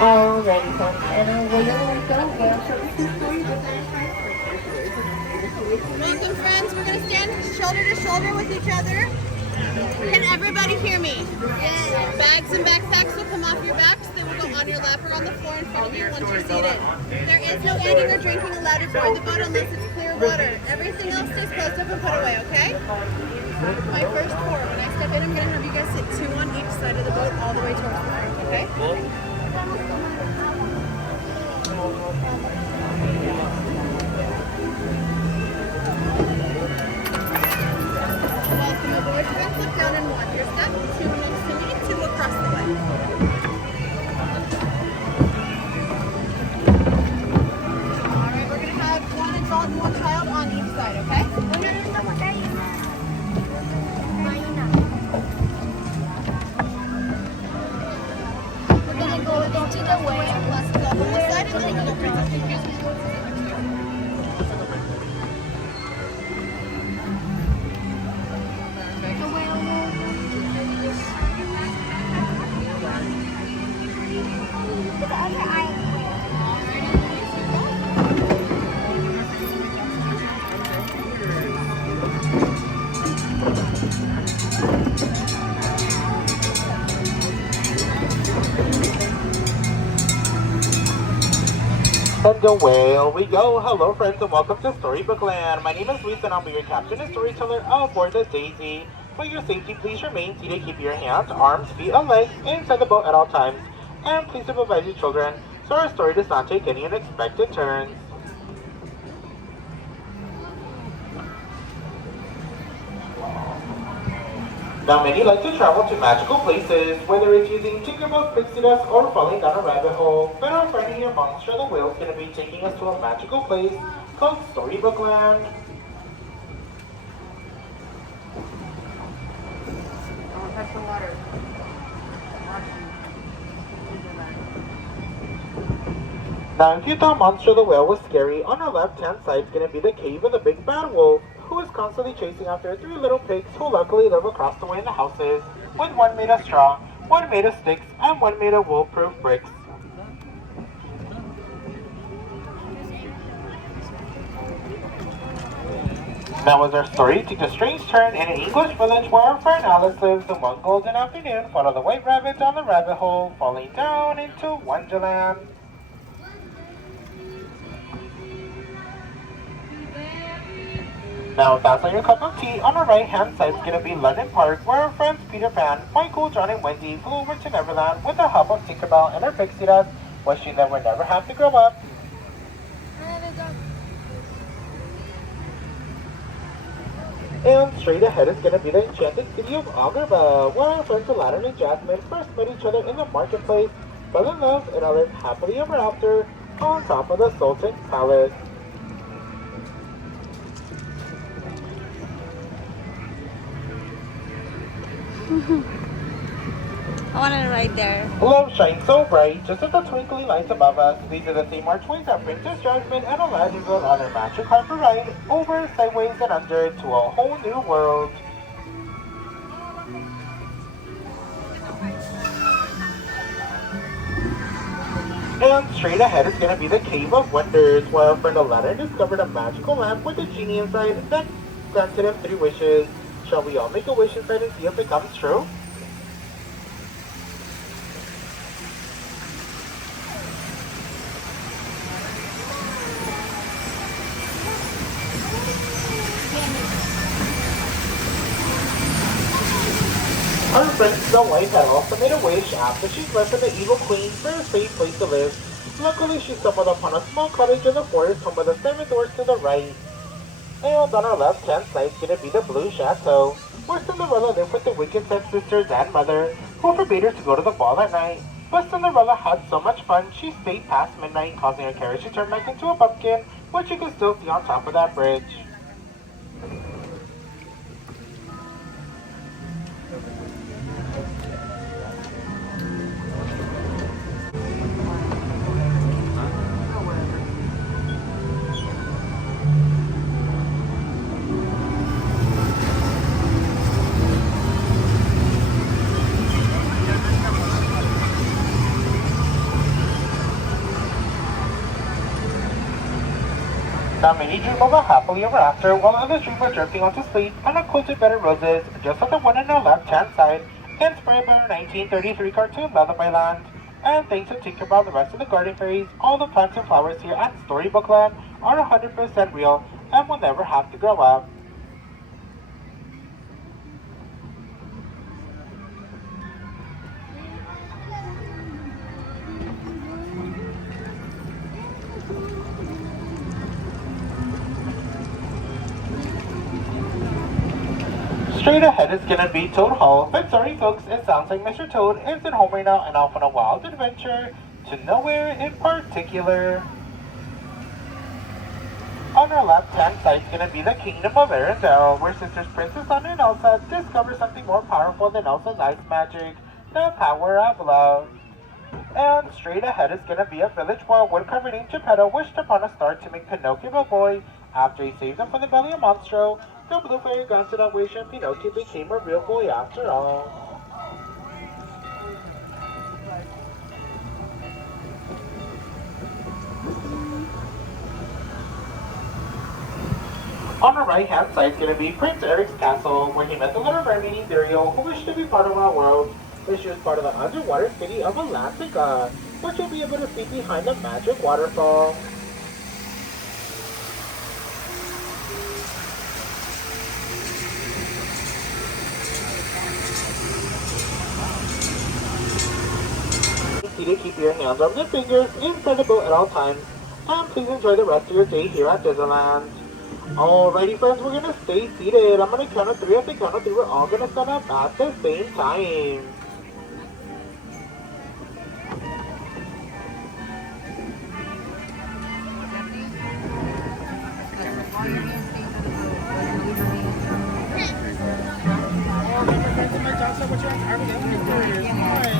Alrighty, folks, and we're going to go Welcome, friends. We're going to stand shoulder to shoulder with each other. Can everybody hear me? Yes. Bags and backpacks will come off your backs. They will go on your lap or on the floor in front of you once you're seated. There is no eating or drinking allowed aboard the boat unless it's clear water. Everything else stays closed up and put away, okay? My first pour. When I step in, I'm going to have you guys sit 2 on each side of the boat all the way towards the front, okay? Welcome aboard, friends. Look down and watch your step. 2 next to me, 2 across the way. Alright, we're going to have 1 adult and 1 child on each side, okay? We're going to go into the way. Let's go on this side and then go princess confused. And away we go. Hello friends and welcome to Storybook Land. My name is Luis and I'll be your captain and storyteller aboard the Daisy. For your safety, please remain seated. Keep your hands, arms, feet, and legs inside the boat at all times. And please supervise your children so our story does not take any unexpected turns. Now many like to travel to magical places, whether it's using Tinkerbell's pixie dust or falling down a rabbit hole. But our friend here, Monster the Whale, is going to be taking us to a magical place called Storybook Land. Don't touch the water. Now if you thought Monster the Whale was scary, on our left hand side is going to be the cave of the big bad wolf, who is constantly chasing after 3 little pigs who luckily live across the way in the houses, with 1 made of straw, 1 made of sticks, and 1 made of wolf-proof bricks. Now as our story takes a strange turn in an English village where our friend Alice lives, and one golden afternoon followed the white rabbit down the rabbit hole, falling down into Wonderland. Now if that's not your cup of tea, on the right hand side is going to be London Park, where our friends Peter Pan, Michael, John, and Wendy flew over to Neverland with the help of Tinkerbell and her pixie dust, wishing they would never have to grow up. And straight ahead is going to be the enchanted city of Agrabah, where our friends Aladdin and Jasmine first met each other in the marketplace, fell in love, and lived happily ever after on top of the Sultan's palace. I want to ride there. Love shines so bright, just as the twinkling lights above us. These are the same archways that Princess Jasmine and Aladdin go on their magic carpet ride over, sideways, and under to a whole new world. And straight ahead is going to be the Cave of Wonders, where our friend Aladdin discovered a magical lamp with a genie inside that granted him 3 wishes. Shall we all make a wish inside and see if it comes true? Our friend Snow White had also made a wish after she fled from the evil queen for a safe place to live. Luckily, she stumbled upon a small cottage in the forest home with the 7 doors to the right. And on our left-hand side is going to be the Blue Chateau, where Cinderella lived with the wicked stepsisters and mother, who forbade her to go to the ball at night. But Cinderella had so much fun, she stayed past midnight, causing her carriage to turn back into a pumpkin, which you can still see on top of that bridge. Now many dream of a happily ever after while others dream of drifting off to sleep on a quilted bed of roses, just like the one on the left-hand side, inspired by our 1933 cartoon Lullaby Land. And thanks to Tinkerbell and the rest of the garden fairies, all the plants and flowers here at Storybook Land are 100% real and will never have to grow up. Straight ahead is gonna be Toad Hall, but sorry folks, it sounds like Mr. Toad isn't home right now and off on a wild adventure to nowhere in particular. On our left-hand side is gonna be the Kingdom of Arendelle, where sisters Princess Anna and Elsa discover something more powerful than Elsa's ice magic, the power of love. And straight ahead is gonna be a village where a woodcarver named Geppetto wished upon a star to make Pinocchio a boy. After he saved him from the belly of Monstro, the blue fairy granted that wish and Pinocchio became a real boy after all. On the right-hand side is going to be Prince Eric's castle, where he met the little mermaid named Ariel, who wished to be part of our world, but she was part of the underwater city of Atlantica, which you'll be able to see behind the magic waterfall. To keep your hands, arms, and fingers inside the boat at all times, and please enjoy the rest of your day here at Disneyland. Alrighty friends, we're gonna stay seated. I'm gonna count to 3. At the count of 3, we're all gonna stand up at the same time. Remember, my job, so what you want?